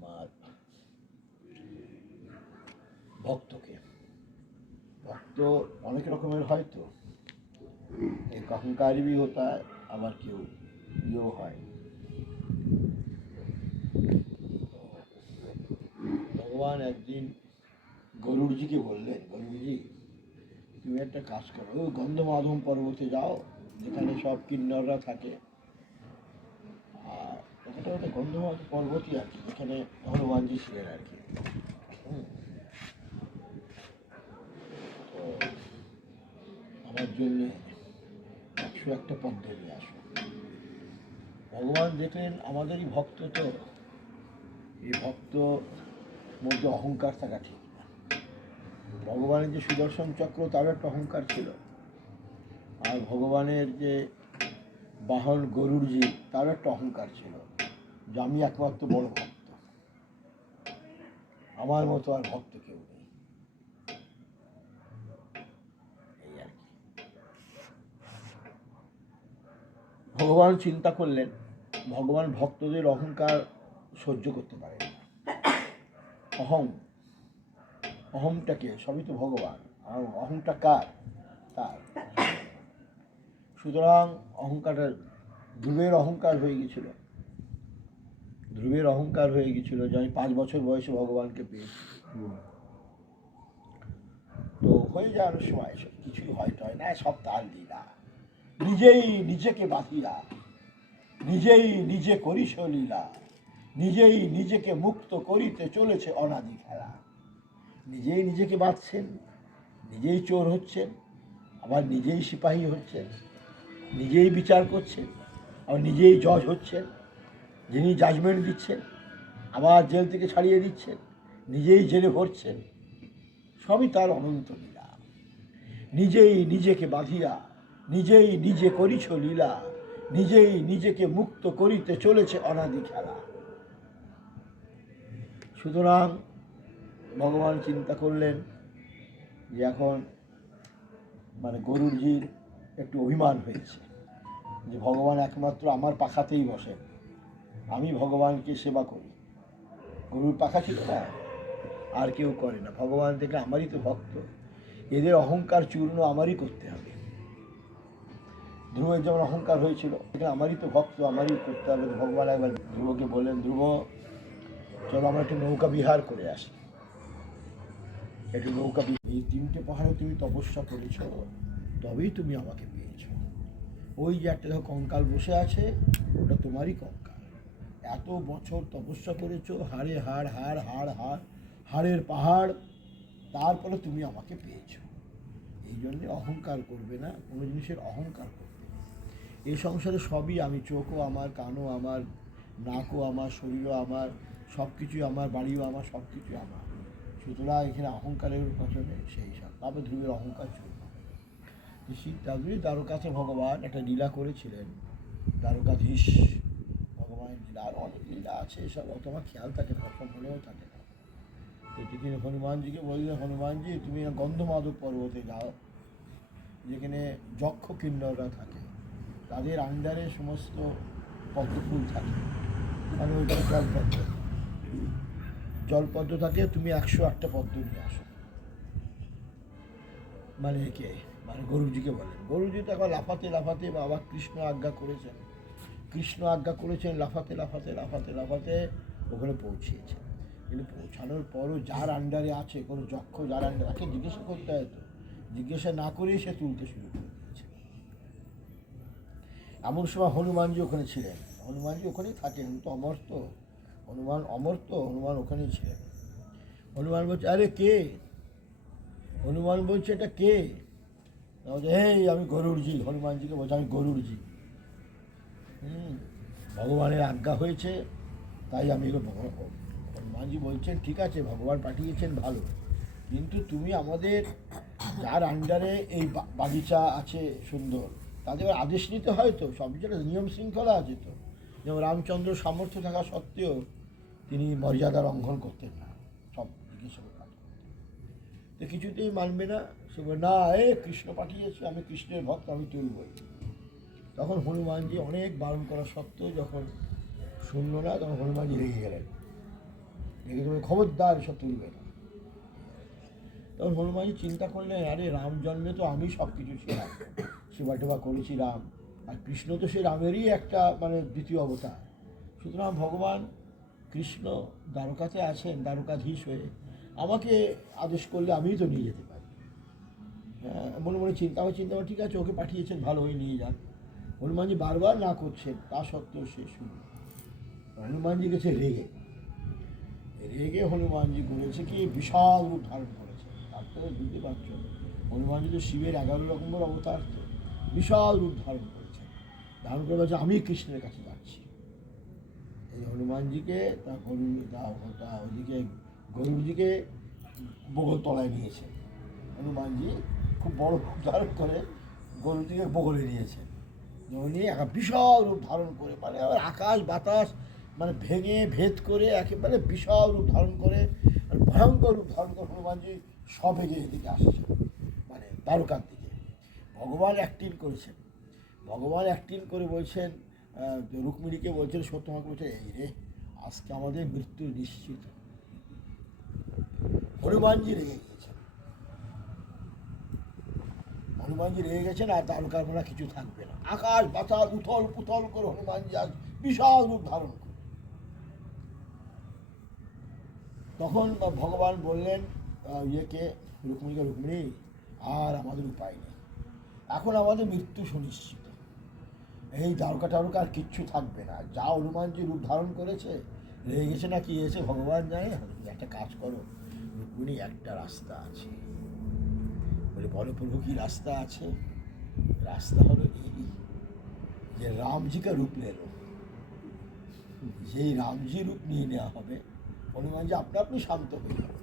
আমার ভক্তকে ভক্ত অনেক রকমের হয় তো এক অহংকারী भी होता है আবার কেউ ইয়েও হয় ভগবান একদিন গরুড়জিকে বললেন গরুড়জি তুমি একটা কাজ করো ওই গন্ধমাধম পর্বতে যাও যেখানে সব কিন্নররা থাকে আর ওখানে ওটা পর্বতই আর কি যেখানে হনুমানজি ছিলেন আর কি। আমার জন্যে একশো একটা পদ্ম নিয়ে আসো। ভগবান দেখলেন আমাদেরই ভক্ত তো। এই ভক্ত মধ্যে অহংকার থাকা ঠিক ভগবানের যে সুদর্শন চক্র, তারও একটা অহংকার ছিল। আর ভগবানের যে বাহন গরুর গরুরজি তারও একটা অহংকার ছিল। যে আমি একমাত্র বড় ভক্ত। আমার মতো আর ভক্ত কেউ নেই। এই আর কি। ভগবান চিন্তা করলেন, ভগবান ভক্তদের অহংকার সহ্য করতে পারে না। অহং, অহংটাকে, সবই তো ভগবান। আর অহংটা কার? তার। সুতরাং অহংকারটা ধ্রুবের অহংকার হয়ে গেছিল ধ্রুবের অহংকার হয়ে গেছিল যে আমি পাঁচ বছর বয়সে ভগবানকে পেয়েছি। তো হয়ে যাওয়ার সময় সব কিছুই হয় না, সব তার লীলা। নিজেই নিজেকে বাঁধিয়া নিজেই নিজে করিস লীলা। নিজেই নিজেকে মুক্ত করিতে চলেছে অনাদি খেলা। নিজেই নিজেকে বাঁধছেন, নিজেই চোর হচ্ছেন, আবার নিজেই সিপাহী হচ্ছেন, নিজেই বিচার করছেন, আবার নিজেই জজ হচ্ছেন। যিনি জাজমেন্ট দিচ্ছেন, আবার জেল থেকে ছাড়িয়ে দিচ্ছেন, নিজেই জেলে ভরছেন, সবই তার অনন্ত লীলা। নিজেই নিজেকে বাঁধিয়া, নিজেই নিজে করিছ লীলা, নিজেই নিজেকে মুক্ত করিতে চলেছে অনাদি খেলা। সুতরাং ভগবান চিন্তা করলেন যে এখন মানে গরুরজির একটু অভিমান হয়েছে, যে ভগবান একমাত্র আমার পাখাতেই বসেন। আমি ভগবানকে সেবা করি। গরুর পাখা ছিল না আর কেউ করে না। ভগবান থেকে আমারই তো ভক্ত। এদের অহংকার চূর্ণ আমারই করতে হবে। ধ্রুবের যেমন অহংকার হয়েছিল এটা আমারই তো ভক্ত, আমারই করতে হবে। ভগবান একবার ধ্রুবকে বললেন, ধ্রুব, চলো আমরা একটু নৌকা বিহার করে আসি। একটু নৌকা এই তিনটে পাহাড়ে তুমি তপস্যা করেছ, তবেই তুমি আমাকে পেয়েছ। ওই যে একটা দেখো কঙ্কাল বসে আছে, ওটা তোমারই কঙ্কাল। এত বছর তপস্যা করেছ, হাড়ে হাড় হাড় হাড় হাড়, হাড়ের পাহাড়, তারপরে তুমি আমাকে পেয়েছ। এই জন্যে অহংকার করবে না, কোনো জিনিসের অহংকার করবে না। এই সংসারে সবই আমি, চোখও আমার, কানও আমার, নাকও আমার, শরীরও আমার সব কিছুই আমার, বাড়িও আমার সব কিছুই আমার। সুতরাং এখানে অহংকারের নেই, সেই সব তারপরে ধ্রুবের অহংকার চলবে শিব তাদের দ্বারকাতে ভগবান একটা লীলা করেছিলেন। দ্বারকাধীশ আর অনেক লীলা আছে এসব আমার খেয়াল থাকে না সব মনেও থাকে না। তো এদিকে হনুমানজিকে বললেন হনুমানজি, তুমি গন্ধমাধব পর্বতে যাও, যেখানে যক্ষ কিন্নররা থাকে। তাদের আন্ডারে সমস্ত পদ্মফুল থাকে। মানে ওইখানে জলপদ্ম। জলপদ্ম থাকে, তুমি একশো আটটা পদ্ম নিয়ে আসো। মানে কে মানে গরুজিকে বলেন গরুজি তো এখন লাফাতে লাফাতে বাবা কৃষ্ণ আজ্ঞা করেছেন। কৃষ্ণ আজ্ঞা করেছেন, লাফাতে লাফাতে লাফাতে লাফাতে ওখানে পৌঁছিয়েছেন কিন্তু পৌঁছানোর পরও যার আন্ডারে আছে, কোনো যক্ষ যার আন্ডারে তাকে জিজ্ঞাসা করতে হয় তো। জিজ্ঞাসা না করেই সে তুলতে শুরু করে দিয়েছে। এমন সময় হনুমানজি ওখানে ছিলেন। হনুমানজি ওখানেই থাকেন, তো অমর তো হনুমান অমর তো হনুমান ওখানেই ছিলেন। হনুমান বলছে, আরে কে? হনুমান বলছে, এটা কে? বলছে আমি গরুড়জি হনুমানজিকে বলছে, আমি গরুড়জি হুম ভগবানের আজ্ঞা হয়েছে, তাই আমি হনুমানজি বলছেন, ঠিক আছে, ভগবান পাঠিয়েছেন, ভালো। কিন্তু তুমি আমাদের যার আন্ডারে এই বাগিচা আছে সুন্দর, তাদের আদেশ নিতে হয় তো, সব জায়গায় নিয়ম শৃঙ্খলা আছে তো। যেমন রামচন্দ্র সামর্থ্য থাকা সত্ত্বেও তিনি মর্যাদা লঙ্ঘন করতেন না, সব সব কাজ। তো কিছুতেই মানবে না, সে না, এ কৃষ্ণ পাঠিয়েছে, আমি কৃষ্ণের ভক্ত, আমি তুলবই। তখন হনুমানজি অনেক বারণ করা সত্ত্বেও যখন শুনল না তখন হনুমানজি রেগে গেলেন। রেগে তুমি খবরদার সব তুলবে না তখন হনুমানজি চিন্তা করলেন আরে রাম জন্মে তো আমি সব কিছু ছিলাম। সেবা টেবা করেছি রাম আর কৃষ্ণ তো সে রামেরই একটা মানে দ্বিতীয় অবতার। সুতরাং ভগবান কৃষ্ণ দ্বারকাতে আছেন দ্বারকাধীশ হয়ে। আমাকে আদেশ করলে আমিই তো নিয়ে যেতে পারি। হ্যাঁ, মনে মনে চিন্তা হয় চিন্তা ঠিক আছে ওকে পাঠিয়েছেন ভালো হয়ে নিয়ে যান। হনুমানজি বারবার না করছেন, তা সত্ত্বেও সে শুনে হনুমানজি গেছে রেগে। রেগে হনুমানজি করেছে কি, বিশাল রূপ ধারণ করেছে। তার থেকে বুঝতে পারছ, হনুমানজি তো শিবের এগারো রকমের অবতার তো, বিশাল রূপ ধারণ করেছে। ধারণ করে বলছে, আমি কৃষ্ণের কাছে যাচ্ছি। এই হনুমানজিকে তা গরু তা ওদিকে গরুজিকে বগল তলায় নিয়েছে। হনুমানজি খুব বড় ধারণ করে গরুজিকে বগলে নিয়েছে। নিয়ে একটা বিশাল রূপ ধারণ করে মানে আকাশ বাতাস মানে ভেঙে ভেদ করে একেবারে বিশাল রূপ ধারণ করে, আর ভয়ঙ্কর রূপ ধারণ করে হনুমানজি সবেগে এদিকে আসছে মানে তারকার দিকে। ভগবান অ্যাক্টিং করেছেন। ভগবান অ্যাক্টিং করে বলছেন রুক্মিণীকে বলছেন সত্যমাকে বলছে, এই রে, আজকে আমাদের মৃত্যু নিশ্চিত। হনুমানজি রেগে হনুমানজি রেগে গেছেন আর তারকার মনে কিছু থাকবে না। আকাশ, বাতাস, উথল পুথল করে হনুমানজি আজ বিশাল রূপ ধারণ করে। তখন ভগবান বললেন ইয়েকে রুক্মিণীকে রুক্মিণী আর আমাদের উপায় নেই। এখন আমাদের মৃত্যু সুনিশ্চিত। এই দ্বারকা টারকা আর কিচ্ছু থাকবে না। যা হনুমানজি রূপ ধারণ করেছে, রেগে গেছে না কি এসে ভগবান জানে? একটা কাজ করো। রুক্মিণী, একটা রাস্তা আছে। বলে প্রভু কি রাস্তা আছে। রাস্তা হলো এই যে রামজিকে রূপ নিল যেই রামজি রূপ নিয়ে নেওয়া হবে হনুমানজি আপনা আপনি শান্ত হয়ে যাবে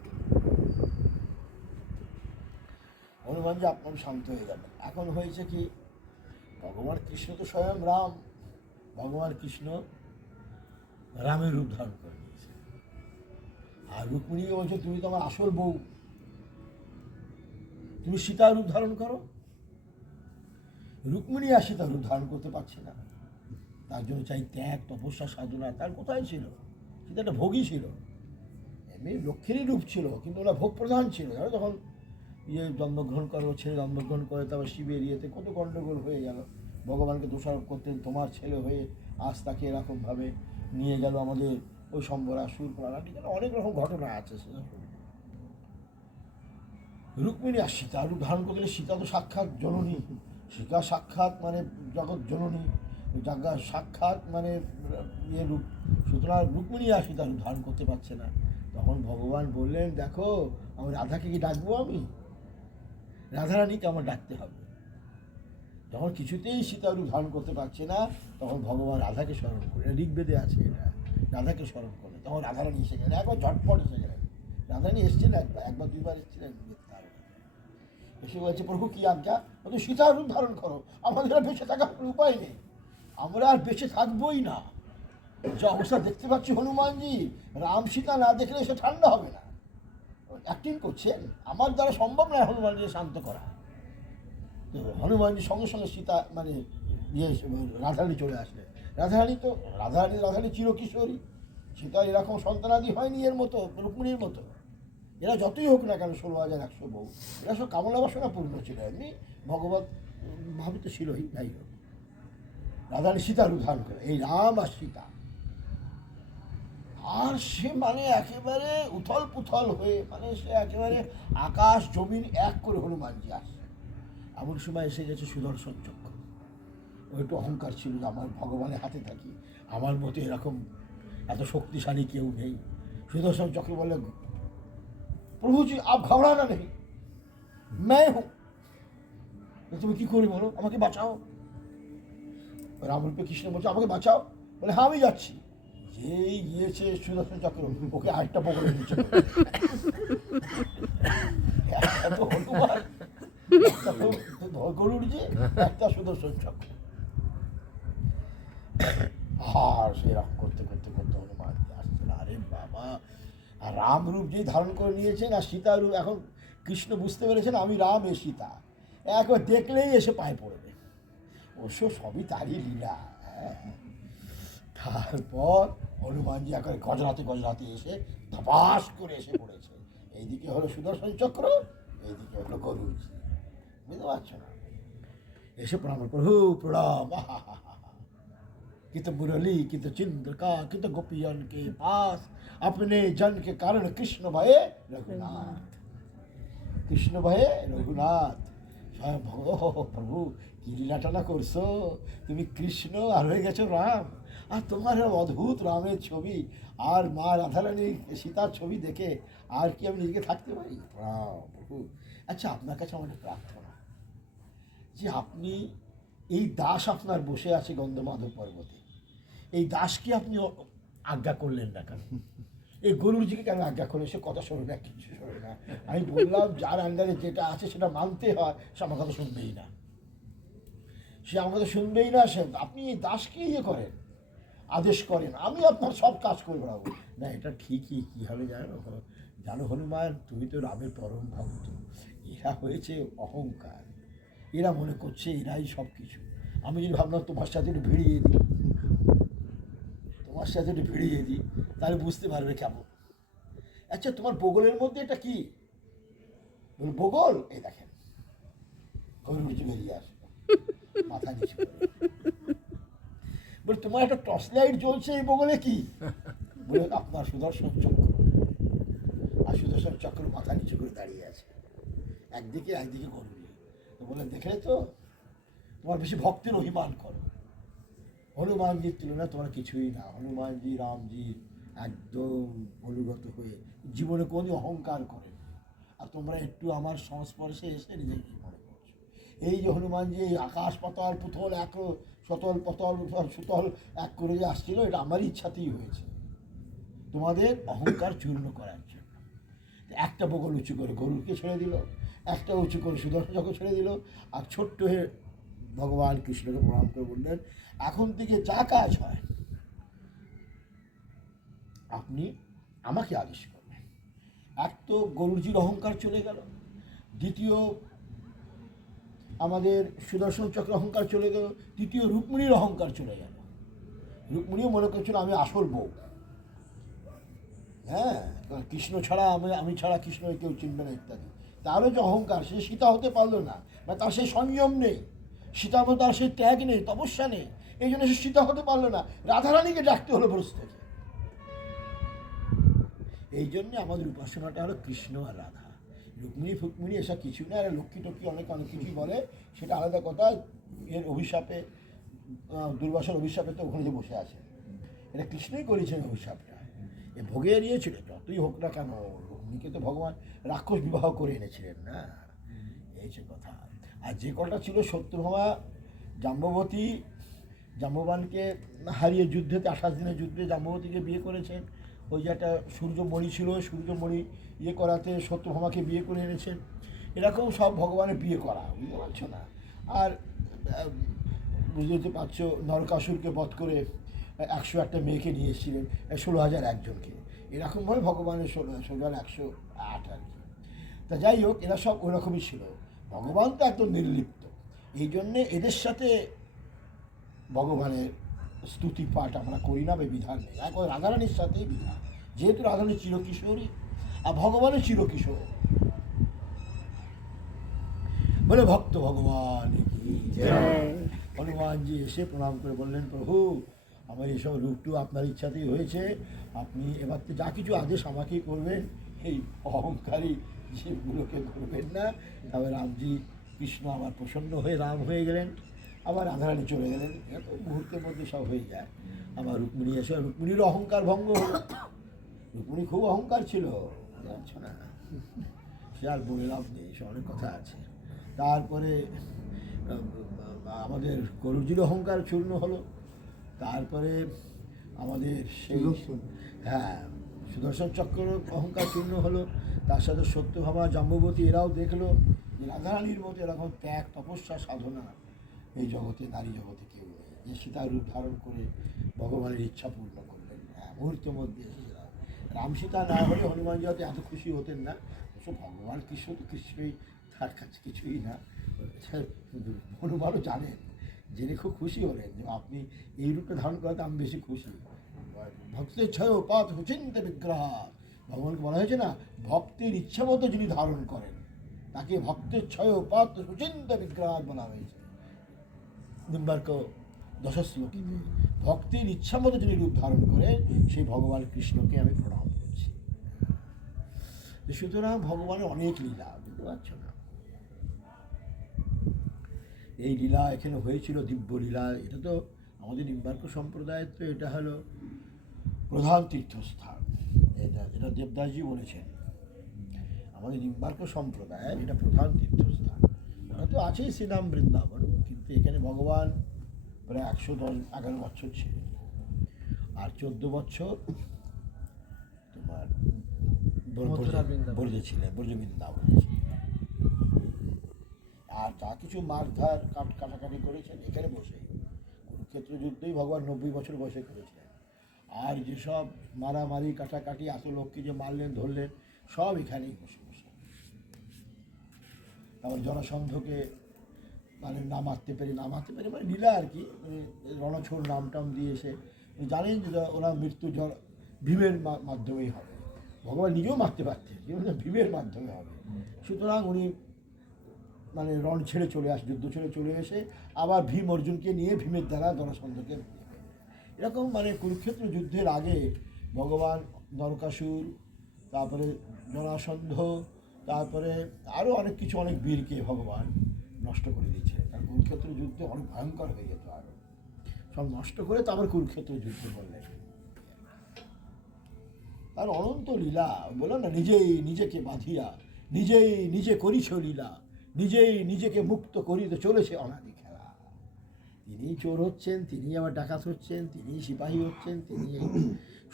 হনুমানজি আপনা আপনি শান্ত হয়ে যাবে এখন হয়েছে কি, ভগবান কৃষ্ণ তো স্বয়ং রাম। ভগবান কৃষ্ণ রামের রূপ ধারণ করে নিয়েছে। আর রুক্মিণীকে বলছে, তুমি তো আমার আসল বউ। তুমি সীতার রূপ ধারণ করো। রুক্মিণী আর সীতার রূপ ধারণ করতে পারছে না। তার জন্য চাই ত্যাগ, তপস্যা, সাধনা, তার কোথায় ছিল। সীতা একটা ভোগী ছিল। এমনি লক্ষ্মীরই রূপ ছিল, কিন্তু ওরা ভোগ প্রধান ছিল। জানো তখন ইয়ে জন্মগ্রহণ করে ছেলে জন্মগ্রহণ করে, তারপর শিবের ইয়েতে কত গণ্ডগোল হয়ে গেল। ভগবানকে দোষারোপ করতেন, তোমার ছেলে হয়ে আজ তাকে এরকমভাবে নিয়ে গেল আমাদের ওই সম্বরা সুর প্রাণাটি অনেক রকম ঘটনা আছে। সেটা। রুক্মিণী আর সীতা। রূপ ধারণ করতে গেলে সীতা তো সাক্ষাৎ জননী। সীতা সাক্ষাৎ মানে জগৎ জননী। জাগা সাক্ষাৎ মানে ইয়ে রূপ। সুতরাং রুক্মিণী আর সীতা রূপ ধারণ করতে পারছে না। তখন ভগবান বললেন, দেখো, আমি রাধাকে কি ডাকবো আমি? রাধারানীকে আমার ডাকতে হবে। যখন কিছুতেই সীতা রূপ ধারণ করতে পারছে না, তখন ভগবান রাধাকে স্মরণ করে ঋগ্বেদে আছে এটা। রাধাকে স্মরণ করে তখন রাধারানী এসে গেলেন। একবার ঝটপট এসে গেলেন। রাধারানী এসছেন একবার একবার দুইবার এসেছিলেন। এসে বলছে, প্রভু, কি আজ্ঞা? বলছে, সীতা রূপ ধারণ করো। আমাদের আর বেঁচে থাকার উপায় নেই। আমরা আর বেঁচে থাকবোই না। যে অবস্থা দেখতে পাচ্ছি হনুমানজি, রাম সীতা না দেখলে সে ঠান্ডা হবে না। অ্যাক্টিং করছেন, আমার দ্বারা সম্ভব না হনুমানজিকে শান্ত করা। তো হনুমানজি সঙ্গে সঙ্গে সীতা মানে ইয়ে রাধারানী চলে আসলে রাধারানী তো, রাধারানী রাধারানী চিরকিশোরী। সীতা এরকম সন্তানাদি হয়নি এর মতো, রুক্মিণীর মতো। এরা যতই হোক না কেন ষোলো হাজার একশো বউ। এরা সব কামনা বাসনা পূর্ণ ছিল, এমনি ভগবত ভাবিত ছিলই, যাই হোক। রাধারানী সীতার উদ্ধারণ করে, এই রাম আর সীতা। আর সে মানে একেবারে উথল পুথল হয়ে মানে সে একেবারে আকাশ, জমিন এক করে হনুমানজি আসছে। এমন সময় এসে গেছে সুদর্শন চক্র একটু অহংকার ছিল আমার ভগবানের হাতে থাকি। আমার মতো এরকম এত শক্তিশালী কেউ নেই। সুদর্শন চক্র বলে প্রভু জি, আপ ঘবরানা নেই। हूँ। তো তুমি কি করি বলো? আমাকে বাঁচাও। রামরূপে কৃষ্ণ বলছে, আমাকে বাঁচাও। বলে হ্যাঁ আমি যাচ্ছি। যেই গিয়েছে সুদর্শন চক্র, ওকে আরেকটা পকড়ে নিচ্ছে একটা সুদর্শন চক্র। আর সেরকম করতে করতে করতে হনুমান আরে বাবা আর রাম রূপ যে ধারণ করে নিয়েছেন আর সীতা রূপ এখন কৃষ্ণ বুঝতে পেরেছেন আমি রাম এ সীতা। একবার দেখলেই এসে পায়ে পড়বে। অবশ্য সবই তারই লীলা হ্যাঁ। তারপর হনুমানজি একেবারে গজরাতে গজরাতে এসে ধপাস করে এসে পড়েছে। এইদিকে হলো সুদর্শন চক্র এইদিকে হলো গরুজি বুঝতে পারছ না? এসে প্রণাম করে, প্রভু প্রণাম। আহাহাহা। कि तो मुरली कि तो चिंद्र का कि तो गोपियन के पास अपने जन के कारण कृष्ण भये रघुनाथ কৃষ্ণ ভয়ে রঘুনাথ স্বয়ং ভগ ও প্রভু কি লীলাটানা করছো তুমি কৃষ্ণ আর হয়ে গেছো রাম আর তোমার এই অদ্ভুত রামের ছবি আর মা রাধারানী সীতার ছবি দেখে আর কি আমি নিজেকে থাকতে পারি প্রণাম প্রভু আচ্ছা আপনার কাছে আমার একটা প্রার্থনা যে আপনি এই দাস আপনার বসে আছে গন্ধমাধব পর্বতে এই দাসকে আপনি আজ্ঞা করলেন না কেন? এই গরুরজিকে কেন আজ্ঞা করলেন? সে কথা শোনে না, কিছু শোনে না। আমি বললাম, যার আন্ডারে যেটা আছে সেটা মানতে হয়, সে আমার কথা শুনবেই না। সে আমার কথা শুনবেই না, সে আপনি এই দাসকে ইয়ে করেন, আদেশ করেন, আমি আপনার সব কাজ করে বেড়াবো না, এটা ঠিকই, কী হবে জানো? জানো হনুমান, তুমি তো রামের পরম ভক্ত। এরা হয়েছে অহংকার। এরা মনে করছে এরাই সব কিছু আমি যদি ভাবলাম তোমার সাথে একটু ভিড়িয়ে দিই। তোমার সাথে একটু ভিড়িয়ে দিই, তাহলে বুঝতে পারবে কেমন। আচ্ছা তোমার বগলের মধ্যে এটা কি? বগল? এই দেখেন কবির নিচে বেরিয়ে আসবে মাথা নিচু বলে তোমার একটা টর্চ লাইট জ্বলছে এই বগলে কি? বলে আপনার সুদর্শন চক্র। আর সুদর্শন চক্র মাথা নিচু করে দাঁড়িয়ে আছে। একদিকে একদিকে করবি বলে দেখলে তো? তোমার বেশি ভক্তের অভিমান করো। হনুমানজির তুলনা তোমার কিছুই না। হনুমানজি, রামজি একদম অনুগত হয়ে জীবনে কোনো অহংকার করেন। আর তোমরা একটু আমার সংস্পর্শে এসে নিজেকে মনে করছ? এই যে হনুমানজি আকাশ পাতাল, পুতল, এক সতল, পতল, সুতল এক করে যে আসছিল, এটা আমার ইচ্ছাতেই হয়েছে। তোমাদের অহংকার চূর্ণ করার জন্য। একটা বগল উঁচু করে গরুকে ছেড়ে দিল, একটা উঁচু করে সুদর্শন চক্র ছেড়ে দিল, আর ছোট্ট হয়ে ভগবান কৃষ্ণকে প্রণাম করে বললেন এখন থেকে যা কাজ হয়, আপনি আমাকে আদেশ করবেন। এক তো গরুজির অহংকার চলে গেল, দ্বিতীয় আমাদের সুদর্শন চক্র অহংকার চলে গেল, তৃতীয় রুক্মিণীর অহংকার চলে গেল। রুক্মিণীও মনে করছিল আমি আসল বউ। হ্যাঁ কৃষ্ণ ছাড়া আমি আমি ছাড়া কৃষ্ণ কেউ চিনবে না ইত্যাদি। তারও যে অহংকার, সে সীতা হতে পারল না, বা তার সেই সংযম নেই সীতার মতো তার সেই ত্যাগ নেই, তপস্যা নেই। এই জন্য সে সীতা হতে পারল না। রাধারানীকে ডাকতে হলো ব্রজ থেকে। এই জন্যে আমাদের উপাসনাটা হলো কৃষ্ণ আর রাধা। রুক্মিণী ফুকমিণী এসব কিছু না, এরা লক্ষ্মী টক্ষ্মী অনেক অনেক কিছুই বলে। সেটা আলাদা কথা। এর অভিশাপে দুর্বাসার অভিশাপে তো ওখানে বসে আছে। এটা কৃষ্ণই করেছেন অভিশাপটা। এ ভোগে এড়িয়েছিল, যতই হোক না কেন, রুক্মিণীকে তো ভগবান রাক্ষস বিবাহ করে এনেছিলেন না। এই যে কথা। আর যে কটা ছিল সত্যভামা জাম্ববতী জাম্ববানকে হারিয়ে যুদ্ধেতে, আঠাশ দিনের যুদ্ধে জাম্ববতীকে বিয়ে করেছেন ওই যে একটা সূর্যমণি ছিল সূর্যমণি ইয়ে করাতে সত্যভামাকে বিয়ে করে এনেছেন এরকম সব ভগবানের বিয়ে করা, বুঝতে না? আর বুঝতে পারছ, নরকাসুরকে বধ করে একশো একটা মেয়েকে নিয়ে এসেছিলেন ষোলো হাজার একজনকে। এরকমভাবে ভগবানের ষোলো ষোলো হাজার একশো আট আর কি। তা যাই হোক, এরা সব ওরকমই ছিল। ভগবান তো একদম নির্লিপ্ত। এই জন্যে এদের সাথে ভগবানের স্তুতি পাঠ আমরা করি না বা বিধান নেই এখন রাধারানীর সাথেই বিধান। যেহেতু রাধারানী চিরকিশোরী আর ভগবানের চিরকিশোর। বলে ভক্ত ভগবান। হনুমানজি এসে প্রণাম করে বললেন প্রভু আমার এসব রূপটু আপনার ইচ্ছাতেই হয়েছে। আপনি এবার তো যা কিছু আদেশ আমাকেই করবেন এই অহংকারী জীবগুলোকে করবেন না। তবে রামজি কৃষ্ণ আমার প্রসন্ন হয়ে রাম হয়ে গেলেন। আবার রাধারানী চলে গেলেন। এত মুহূর্তের মধ্যে সব হয়ে যায়। আবার রুক্মিণী এসে রুক্মিণীর অহংকার ভঙ্গ হলো। রুক্মিণী খুব অহংকার ছিল। জানছো না। সে আর বলে লাভ নেই সে অনেক কথা আছে। তারপরে আমাদের গরুজির অহংকার চূর্ণ হলো। তারপরে আমাদের সেই হ্যাঁ সুদর্শন চক্র অহংকার চূর্ণ হলো। তার সাথে সত্যভামা জাম্ববতী এরাও দেখল যে রাধারানীর মতো এরকম ত্যাগ তপস্যা সাধনা এই জগতে, নারী জগতে কেউ নেই। যে সীতার রূপ ধারণ করে ভগবানের ইচ্ছা পূর্ণ করলেন হ্যাঁ মুহূর্তের মধ্যে রাম সীতা না হলে হনুমান যাতে এত খুশি হতেন না, অবশ্য ভগবান কৃষ্ণ তো কৃষ্ণই তার কাছে কিছুই না। হনুমানও জানেন, জেনে খুব খুশি হলেন যে আপনি এই রূপে ধারণ করাতে আমি বেশি খুশি। ভক্তের ছয় পাত হুচিন্ত বিগ্রহ। ভগবানকে বলা হয়েছে না, ভক্তের ইচ্ছা মতো যিনি ধারণ করেন, তাকে ভক্তের ছয় পাত হুচিন্ত বিগ্রহ বলা হয়েছে। নিম্বার্ক দশশ্লোকী ভক্তির ইচ্ছা মতো যিনি রূপ ধারণ করেন, সেই ভগবান কৃষ্ণকে আমি প্রণাম করছি। সুতরাং ভগবানের অনেক লীলা, বুঝতে পারছ না? এই লীলা এখানে হয়েছিল, দিব্য লীলা, এটা তো আমাদের নিম্বার্ক সম্প্রদায়ের তো এটা হলো প্রধান তীর্থস্থান। এটা, যেটা দেবদাসজি বলেছেন। আমাদের নিম্বার্ক সম্প্রদায়ের এটা প্রধান তীর্থস্থান। ওরা তো আছেই শ্রীরাম বৃন্দাবন। এখানে ভগবান প্রায় একশো দশ এগারো বছর ছিলেন আর চোদ্দ বছর তোমার ব্রজে-। ছিলেন ব্রজ বৃন্দাবন ছিলেন। আর যা কিছু মারধার কাট কাটাকাটি করেছেন এখানে বসে কুরুক্ষেত্র যুদ্ধই ভগবান নব্বই বছর বসে করেছিলেন আর যেসব মারামারি কাটাকাটি এত লোককে যে মারলেন ধরলেন সব এখানেই বসে বসে তারপর জনসন্ধকে মানে না মারতে পেরে না মারতে পেরে মানে লীলা আর কি মানে রণছোড় নাম টাম দিয়ে এসে জানেন যে ওরা মৃত্যু জ- ভীমের মাধ্যমেই হবে। ভগবান নিজেও মারতে কিন্তু ভীমের মাধ্যমে হবে। সুতরাং উনি মানে রণ ছেড়ে চলে আস, যুদ্ধ ছেড়ে চলে এসে আবার ভীম অর্জুনকে নিয়ে ভীমের দ্বারা জনসন্ধকে এরকম মানে কুরুক্ষেত্র যুদ্ধের আগে ভগবান নরকাসুর, তারপরে জনাসন্ধ তারপরে আরও অনেক কিছু, অনেক বীরকে ভগবান নষ্ট করে দিয়েছে। কারণ কুরুক্ষেত্র যুদ্ধ অনেক ভয়ঙ্কর হয়ে যেত আরও সব নষ্ট করে তারপর কুরুক্ষেত্র যুদ্ধ করলেন। তার অনন্ত লীলা, বলো না, নিজেই নিজেকে বাঁধিয়া, নিজেই নিজে করিছ লীলা, নিজেই নিজেকে মুক্ত করিতে চলেছে অনাদি খেলা। তিনি চোর হচ্ছেন, তিনি আবার ডাকাত হচ্ছেন, তিনি সিপাহী হচ্ছেন, তিনি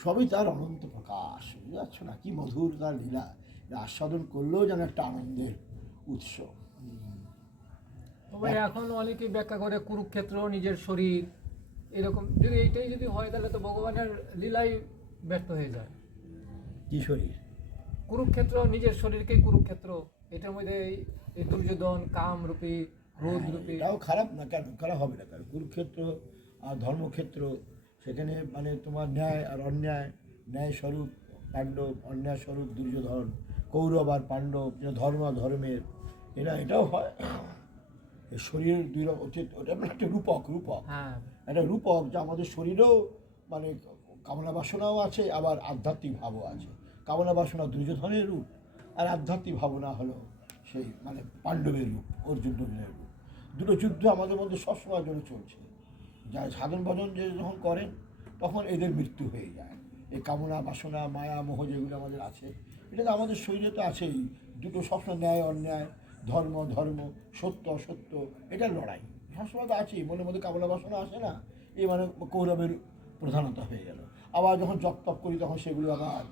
সবই তার অনন্ত প্রকাশ। বুঝতে পারছ না? কি মধুর তার লীলা। আস্বাদন করলেও যেন একটা আনন্দের উৎস। তবে এখন অনেকেই ব্যাখ্যা করে কুরুক্ষেত্র নিজের শরীর এরকম। যদি এইটাই যদি হয় তাহলে তো ভগবানের লীলাই ব্যর্থ হয়ে যায়। কি শরীর? কুরুক্ষেত্র নিজের শরীরকেই কুরুক্ষেত্র। এটার মধ্যে এই- দুর্যোধন কাম রূপী ক্রোধ রূপী এটাও খারাপ না কেন খারাপ হবে না কেন কুরুক্ষেত্র আর ধর্মক্ষেত্র সেখানে মানে তোমার ন্যায় আর অন্যায় ন্যায় স্বরূপ পাণ্ডব অন্যায় স্বরূপ দুর্যোধন কৌরব আর পাণ্ডব যে ধর্ম ধর্মের এরা এটাও হয়। শরীরের দুই রকম অতীত ওটা মানে একটা রূপক রূপক। হ্যাঁ। একটা রূপক যা আমাদের শরীরেও মানে কামনা বাসনাও আছে আবার আধ্যাত্মিক ভাবও আছে। কামনা বাসনা দুর্যোধনের রূপ আর আধ্যাত্মিক ভাবনা হলো সেই মানে পাণ্ডবের রূপ অর্জুন টর্জুনের রূপ। দুটো যুদ্ধ আমাদের মধ্যে সবসময় জন্য চলছে। যা সাধন ভজন যে যখন করেন তখন এদের মৃত্যু হয়ে যায়। এই কামনা বাসনা মায়া মোহ যেগুলো আমাদের আছে এটা তো আমাদের শরীরে তো আছেই। দুটো সবসময় ন্যায় অন্যায় ধর্ম ধর্ম সত্য অসত্য এটা লড়াই। সবসময় তো আছেই মনের মধ্যে কামনা বাসনা আসে না? এই মানে কৌরবের প্রধানতা হয়ে গেল। আবার যখন জপ তপ করি তখন সেগুলো আবার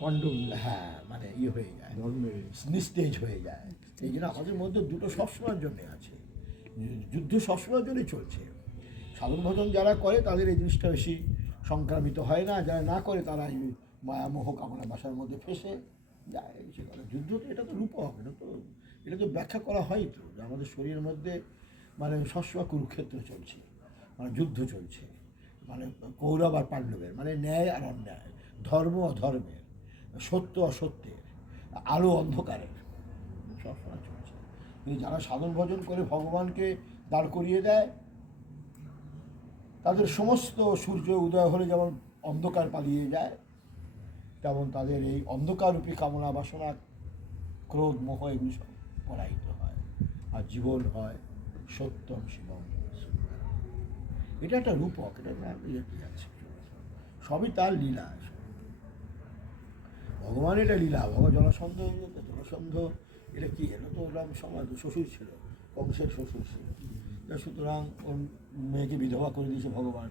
পাণ্ডব হ্যাঁ মানে ইয়ে হয়ে যায়। নিস্তেজ হয়ে যায়। এই জন্য আমাদের মধ্যে দুটো সবসময়ের জন্য আছে। যুদ্ধ সবসময়ের জন্যই চলছে। সাধন ভজন যারা করে তাদের এই জিনিসটা বেশি সংক্রামিত হয় না। যারা না করে তারা এই মায়ামোহ কামনা বাসার মধ্যে ফেসে যুদ্ধ তো এটা তো রূপক, এটা তো এটা তো ব্যাখ্যা করা হয় তো, যে আমাদের শরীরের মধ্যে মানে সবসময় কুরুক্ষেত্র চলছে মানে যুদ্ধ চলছে মানে কৌরব আর পাণ্ডবের মানে ন্যায় আর অন্যায়, ধর্ম অধর্মের, সত্য অসত্যের, আলো অন্ধকারের সবসময় চলছে। কিন্তু যারা সাধন ভজন করে ভগবানকে দাঁড় করিয়ে দেয়, তাদের সমস্ত সূর্য উদয় হলে যেমন অন্ধকার পালিয়ে যায় তেমন তাদের এই অন্ধকাররূপী কামনা বাসনা ক্রোধ মোহ এগুলি সব পরাহিত হয়, আর জীবন হয় সত্যম শিবম এটা একটা রূপক, এটা ইয়ে সবই তার লীলা। ভগবান এটা লীলা, ভগবান জনসন্ধ জনসন্ধ এটা কি? এলো তো ওরকম সমাজ শ্বশুর ছিল, কংসের শ্বশুর ছিল। সুতরাং ওর মেয়েকে বিধবা করে দিয়েছে ভগবান।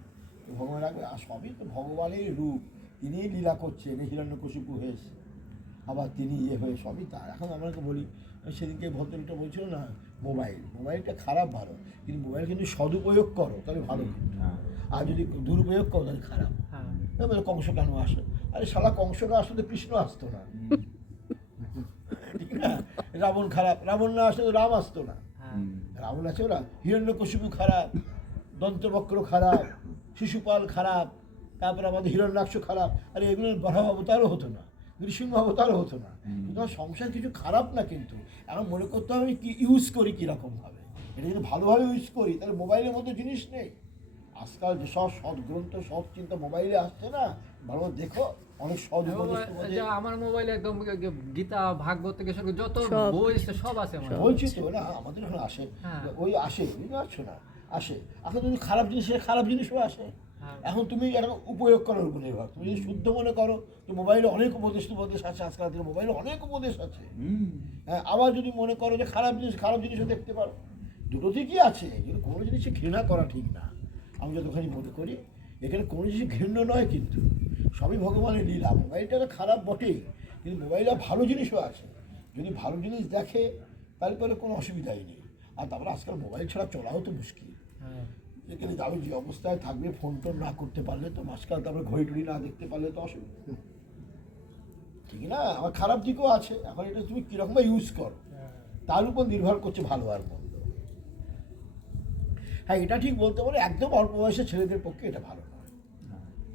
ভগবান রাখবে, আর সবই তো ভগবানের রূপ। তিনিই লীলা করছেন এই হিরণ্যকশিপু হয়েছে আবার তিনি ইয়ে হয়ে সবই তার। এখন আমাকে বলি সেদিনকে ভদ্রলোকটা বলছিল না মোবাইল। মোবাইলটা খারাপ ভালো কিন্তু মোবাইল কিন্তু সদুপয়োগ করো তাহলে ভালো কিন্তু। আর যদি দুরুপয়োগ করো তাহলে খারাপ। হ্যাঁ। তাহলে কংস কেন আসে আরে শালা কংস না আসলে তো কৃষ্ণ আসতো না। ঠিক না? রাবণ খারাপ রাবণ না আসলে তো রাম আসতো না। হ্যাঁ। রাবণ আছে ওরা হিরণ্যকশিপু খারাপ দন্তবক্র খারাপ শিশুপাল খারাপ তারপরে আমাদের হিরণ্যাক্ষ খারাপ। আরে এগুলো বরাহ অবতারও হতো না নৃসিংহ অবতারও হতো না। সুতরাং সংসার কিছু খারাপ না কিন্তু। এখন মনে করতে হবে কি ইউজ করি কীরকমভাবে। এটা যদি ভালোভাবে ইউজ করি তাহলে মোবাইলের মতো জিনিস নেই। আজকাল যেসব সৎ গ্রন্থ সৎ চিন্তা মোবাইলে আসছে না। ভালো দেখো অনেক উপদেশ আমার মোবাইলে একদম গীতা ভাগবত থেকে শুরু করে যত বই আছে সব আছে বলছি তো না আমাদের এখানে আসে। হ্যাঁ। ওই আসে বুঝতে পারছ না আসে। এখন যদি খারাপ জিনিস খারাপ জিনিসও আসে। এখন তুমি এটা উপয়োগ করার উপর নির্ভর তুমি যদি শুদ্ধ মনে করো তো মোবাইলে অনেক উপদেশ উপদেশ আছে আজকাল দিনে মোবাইলে অনেক উপদেশ আছে। হ্যাঁ আবার যদি মনে করো যে খারাপ জিনিস খারাপ জিনিসও দেখতে পারো দুটো দিকই আছে কিন্তু কোনো জিনিসে ঘৃণা করা ঠিক না আমি যতখানি মনে করি এখানে কোনো জিনিস ঘৃণ্য নয় কিন্তু। সবই ভগবানের লীলা মোবাইলটা তো খারাপ বটেই কিন্তু মোবাইলে ভালো জিনিসও আছে। যদি ভালো জিনিস দেখে তাহলে পরে কোনো অসুবিধাই নেই। আর তারপরে আজকাল মোবাইল ছাড়া চলাও তো মুশকিল। এখানে যাবে, যে অবস্থায় থাকবে ফোন টোন না করতে পারলে তো মাসকাল তারপরে ঘড়ি টড়ি না দেখতে পারলে তো অসুবিধা। ঠিক না? আমার খারাপ দিকও আছে। এখন এটা তুমি কীরকম ইউজ করো। তার উপর নির্ভর করছে ভালো আর মন্দ। হ্যাঁ এটা ঠিক বলতে পারো, একদম অল্প বয়সের ছেলেদের পক্ষে এটা ভালো নয়।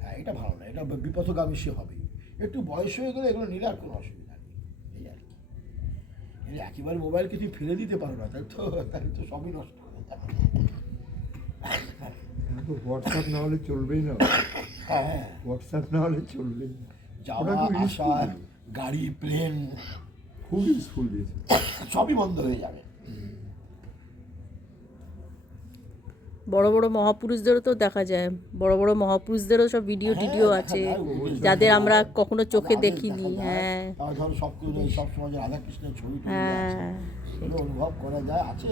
হ্যাঁ এটা ভালো না এটা বিপথগামী সে হবে। একটু বয়স হয়ে গেলে এগুলো নিলে আর কোনো অসুবিধা নেই। এই আর কি। একেবারে মোবাইলকে তুমি ফেলে দিতে পারো না, তাই তো, তাহলে তো সবই নষ্ট হয়ে যাবে। হোয়াটসঅ্যাপ না হলে চলবেই না। হ্যাঁ হ্যাঁ হোয়াটসঅ্যাপ না হলে চলবেই না। যাওয়া আসা গাড়ি প্লেন খুব ইউজফুল দিয়েছে। সবই বন্ধ হয়ে যাবে। বড় বড় মহাপুরুষদেরও তো দেখা যায়। বড় বড় মহাপুরুষদেরও সব ভিডিও হ্যাঁ, টিডিও আছে। যাদের আমরা কখনো চোখে দেখিনি হ্যাঁ। সব সব সময় রাধাকৃষ্ণের ছবি হ্যাঁ, অনুভব করা যায় আছে।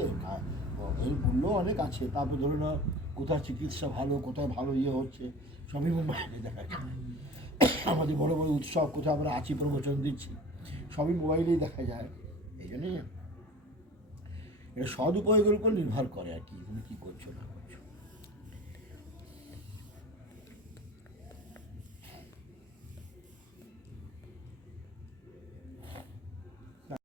এর মূল্য অনেক আছে। তারপর ধরে না কোথায় চিকিৎসা ভালো, কোথায় ভালো ইয়ে হচ্ছে, সবই মোবাইলে দেখা যায় আমাদের বড় বড় উৎসব, কোথায় আমরা আছি, প্রবচন দিচ্ছি, সবই মোবাইলেই দেখা যায়। এই জন্যই এটা সদুপয়োগের উপর নির্ভর করে আর কি, তুমি কী করছ না।